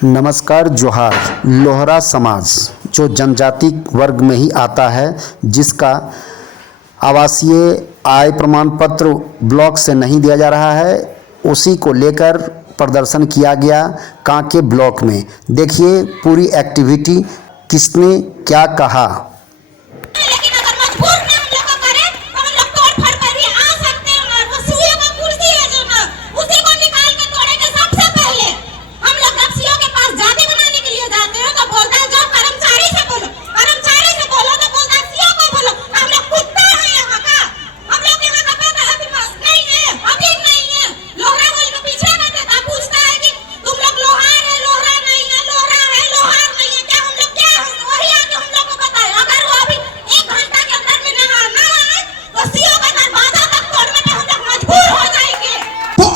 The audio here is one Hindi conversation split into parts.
नमस्कार जोहार। लोहरा समाज जो जनजाति वर्ग में ही आता है, जिसका आवासीय आय प्रमाण पत्र ब्लॉक से नहीं दिया जा रहा है, उसी को लेकर प्रदर्शन किया गया कांके ब्लॉक में। देखिए पूरी एक्टिविटी किसने क्या कहा।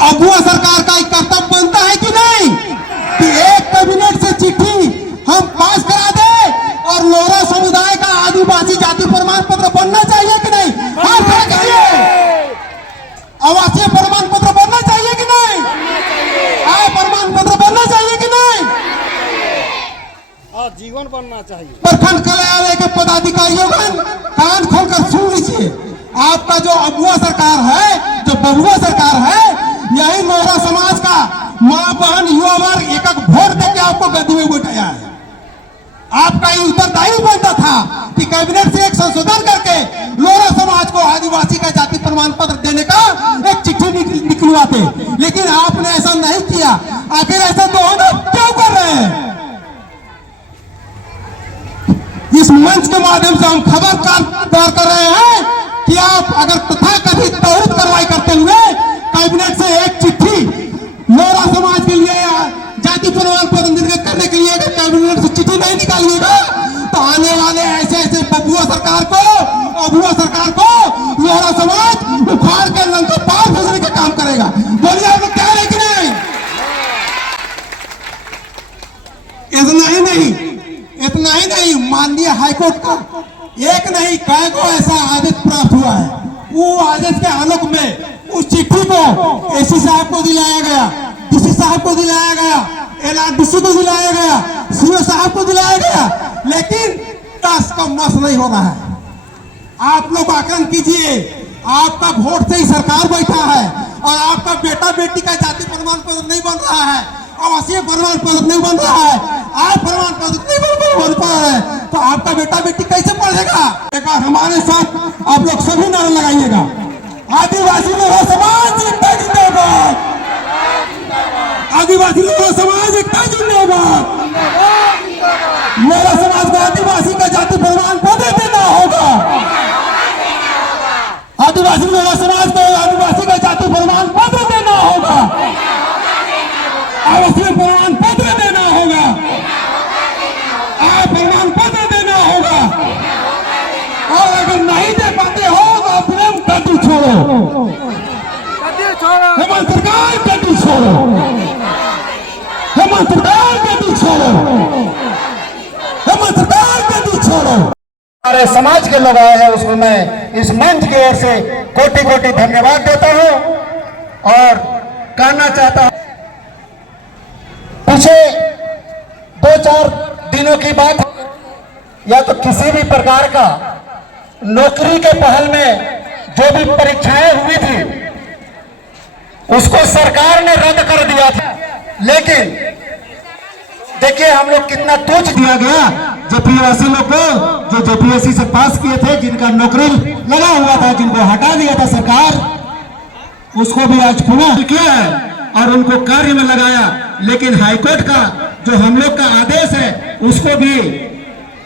अगुआ सरकार का एक कर्तव्य बनता है कि नहीं कि एक कैबिनेट से चिट्ठी हम पास करा दे और लोहरा समुदाय का आदिवासी जाति प्रमाण पत्र बनना चाहिए कि नहीं? आवासीय प्रमाण पत्र बनना चाहिए कि नहीं? आय प्रमाण पत्र बनना चाहिए कि नहीं? और जीवन बनना चाहिए। प्रखंड कार्यालय के पदाधिकारियों कान खोलकर सुन लीजिए। आपका जो अगुआ सरकार है, जो बबुआ सरकार है, यही लोहरा समाज का मां बहन युवा वर्ग एक एक वोट देके आपको गद्दी में बैठाया है। आपका ये उत्तरदायित्व बनता था कि कैबिनेट से एक संशोधन करके लोहरा समाज को आदिवासी का जाति प्रमाण पत्र देने का एक चिट्ठी निकलवाते, लेकिन आपने ऐसा नहीं किया। आखिर ऐसा तो हम क्यों कर रहे हैं? इस मंच के माध्यम से हम खबरदार कर रहे हैं कि आप अगर तथाकथित त्वरित कार्रवाई करते हुए कैबिनेट से एक चिट्ठी लोहरा समाज के लिए जाति प्रमाण पत्र निर्गत करने के लिए कैबिनेट से चिट्ठी नहीं निकालिएगा तो आने वाले ऐसे बबुआ सरकार को लोहरा समाज उखाड़ के लंका पार भेजने का काम करेगा। बोलिए आप लोग क्या है कि नहीं? इतना ही नहीं, माननीय हाईकोर्ट का एक नहीं कई को ऐसा आदेश प्राप्त हुआ है। वो आदेश के आलोक में उस चिट्ठी को एसी साहब को दिलाया गया, डीसी साहब को दिलाया गया, एलआरडीसी को दिलाया गया, सीओ साहब को दिलाया गया, लेकिन टास्क का मस नहीं हो रहा है। आप लोग आकलन कीजिए, आपका वोट से ही सरकार बैठा है और आपका बेटा बेटी का जाति प्रमाण पत्र नहीं बन रहा है, आवासीय प्रमाण पत्र नहीं बन रहा है, आय प्रमाण पत्र नहीं बन पा रहा है, तो आपका बेटा बेटी कैसे पढ़ेगा? एक बार हमारे साथ आप लोग सभी नारा लगाइएगा। आदिवासी लोहरा समाज एकता जिंदाबाद, आदिवासी लोहरा समाज एकता जिंदाबाद। लोहरा समाज को आदिवासी का जाति प्रमाण पत्र देना होगा। आदिवासी लोहरा समाज को आदिवासी का जाति प्रमाण पत्र देना होगा, आवासीय प्रमाण पत्र देना होगा, आय प्रमाण पत्र देना होगा। और अगर नहीं दे पाते हो तो अपने गद्दी छोड़ो, हेमंत सरकार गद्दी छोड़ो, हेमंत सरकार गद्दी छोड़ो, हेमंत सरकार गद्दी छोड़ो। हमारे समाज के लोग आए हैं, उसको मैं इस मंच की ओर से कोटि कोटि धन्यवाद देता हूं और कहना चाहता हूं, पीछे 2-4 दिनों की बात, या तो किसी भी प्रकार का नौकरी के पहल में जो भी परीक्षाएं हुई थी उसको सरकार ने रद्द कर दिया था। लेकिन देखिए हम लोग कितना तुच्छ दिया गया जेपीएससी लोग को, जो जेपीएससी से पास किए थे, जिनका नौकरी लगा हुआ था, जिनको हटा दिया था सरकार, उसको भी आज पुनः किया है और उनको कार्य में लगाया। लेकिन हाईकोर्ट का जो हम लोग का आदेश है उसको भी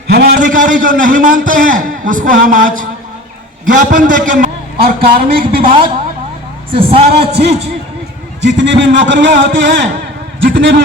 हम अधिकारी जो नहीं मानते हैं उसको हम आज ज्ञापन देके, और कार्मिक विभाग से सारा चीज जितनी भी नौकरियां होती हैं, जितने भी